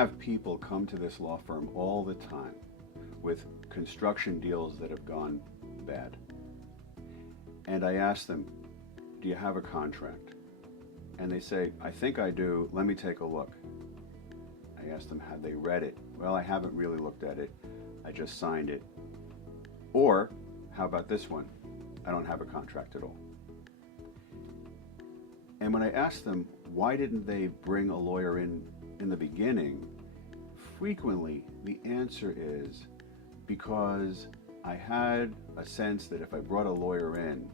have people come to this law firm all the time with construction deals that have gone bad. And I ask them, do you have a contract? And they say, I think I do, let me take a look. I ask them, have they read it? Well, I haven't really looked at it, I just signed it. Or, how about this one? I don't have a contract at all. And when I ask them, why didn't they bring a lawyer in the beginning? Frequently, the answer is because I had a sense that if I brought a lawyer in,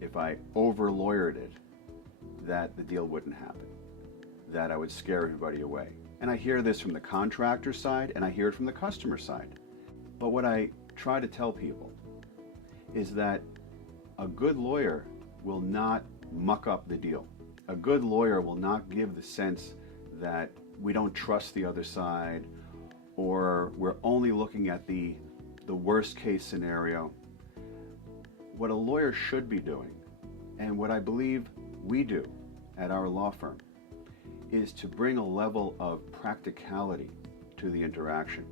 if I over-lawyered it, that the deal wouldn't happen, that I would scare everybody away. And I hear this from the contractor side, and I hear it from the customer side. But what I try to tell people is that a good lawyer will not muck up the deal. A good lawyer will not give the sense that we don't trust the other side, or we're only looking at the worst case scenario. What a lawyer should be doing, and what I believe we do at our law firm, is to bring a level of practicality to the interaction.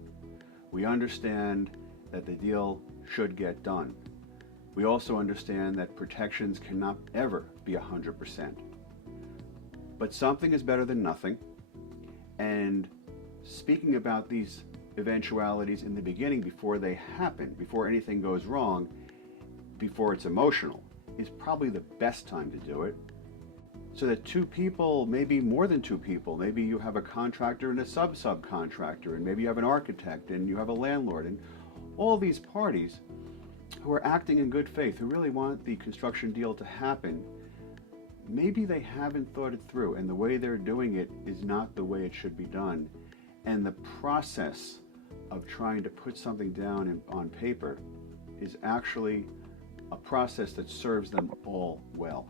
We understand that the deal should get done. We also understand that protections cannot ever be 100%. But something is better than nothing. And speaking about these eventualities in the beginning, before they happen, before anything goes wrong, before it's emotional, is probably the best time to do it. So that two people, maybe more than two people, maybe you have a contractor and a subcontractor, and maybe you have an architect and you have a landlord, and all these parties who are acting in good faith, who really want the construction deal to happen, maybe they haven't thought it through, and the way they're doing it is not the way it should be done. And the process of trying to put something down on paper is actually a process that serves them all well.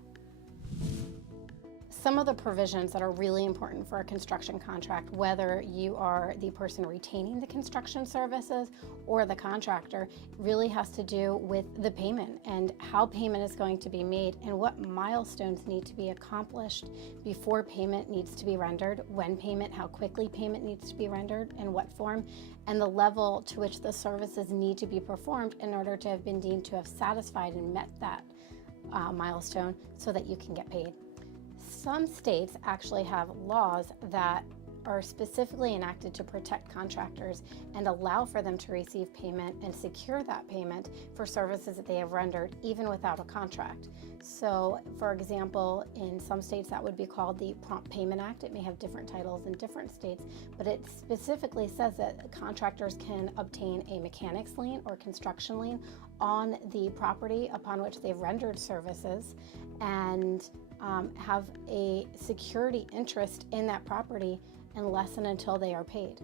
Some of the provisions that are really important for a construction contract, whether you are the person retaining the construction services or the contractor, really has to do with the payment and how payment is going to be made and what milestones need to be accomplished before payment needs to be rendered, when payment, how quickly payment needs to be rendered, in what form, and the level to which the services need to be performed in order to have been deemed to have satisfied and met that milestone so that you can get paid. Some states actually have laws that are specifically enacted to protect contractors and allow for them to receive payment and secure that payment for services that they have rendered even without a contract. So, for example, in some states that would be called the Prompt Payment Act. It may have different titles in different states, but it specifically says that contractors can obtain a mechanics lien or construction lien on the property upon which they've rendered services and have a security interest in that property unless and until they are paid.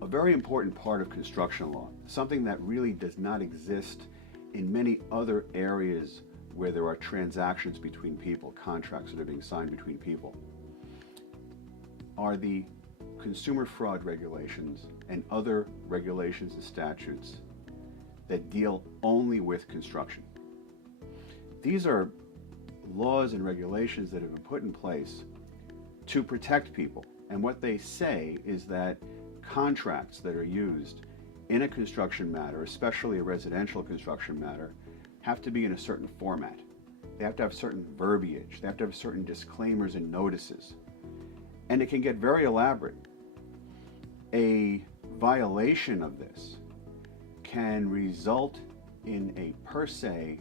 A very important part of construction law, something that really does not exist in many other areas where there are transactions between people, contracts that are being signed between people, are the consumer fraud regulations and other regulations and statutes that deal only with construction. These are laws and regulations that have been put in place to protect people. And what they say is that contracts that are used in a construction matter, especially a residential construction matter, have to be in a certain format. They have to have certain verbiage. They have to have certain disclaimers and notices. And it can get very elaborate. A violation of this can result in a per se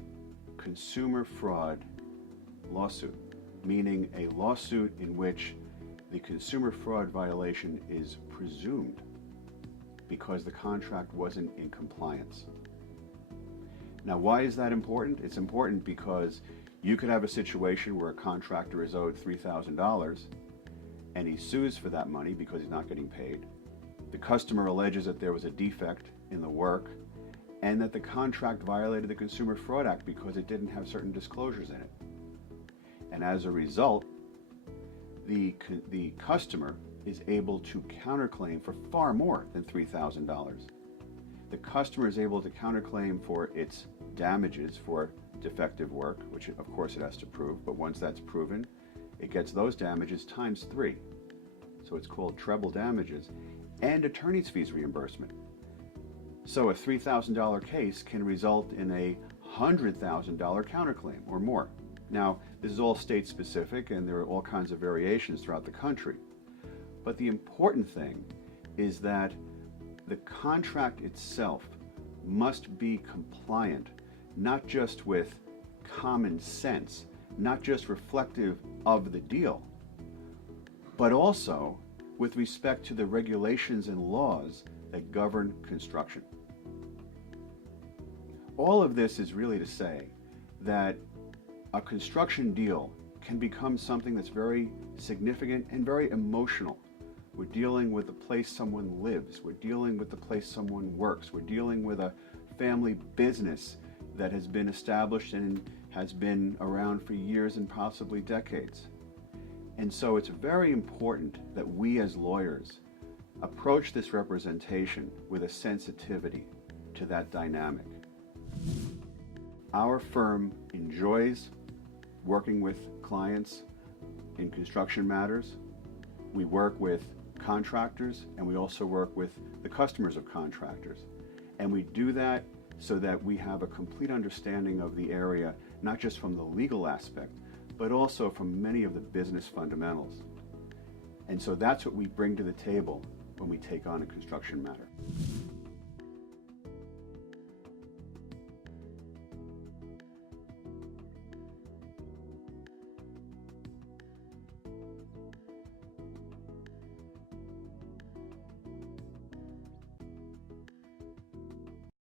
consumer fraud lawsuit, meaning a lawsuit in which the consumer fraud violation is presumed because the contract wasn't in compliance. Now, why is that important? It's important because you could have a situation where a contractor is owed $3,000 and he sues for that money because he's not getting paid. The customer alleges that there was a defect in the work and that the contract violated the Consumer Fraud Act because it didn't have certain disclosures in it. And as a result, the customer is able to counterclaim for far more than $3,000. The customer is able to counterclaim for its damages for defective work, which of course it has to prove, but once that's proven, it gets those damages times 3. so it's called treble damages, and attorney's fees reimbursement. So a $3,000 case can result in a $100,000 counterclaim or more. Now, this is all state specific and there are all kinds of variations throughout the country. But the important thing is that the contract itself must be compliant, not just with common sense, not just reflective of the deal, but also with respect to the regulations and laws that govern construction. All of this is really to say that a construction deal can become something that's very significant and very emotional. We're dealing with the place someone lives. We're dealing with the place someone works. We're dealing with a family business that has been established and has been around for years and possibly decades. And so it's very important that we as lawyers approach this representation with a sensitivity to that dynamic. Our firm enjoys working with clients in construction matters. We work with contractors and we also work with the customers of contractors. And we do that so that we have a complete understanding of the area, not just from the legal aspect, but also from many of the business fundamentals. And so that's what we bring to the table when we take on a construction matter.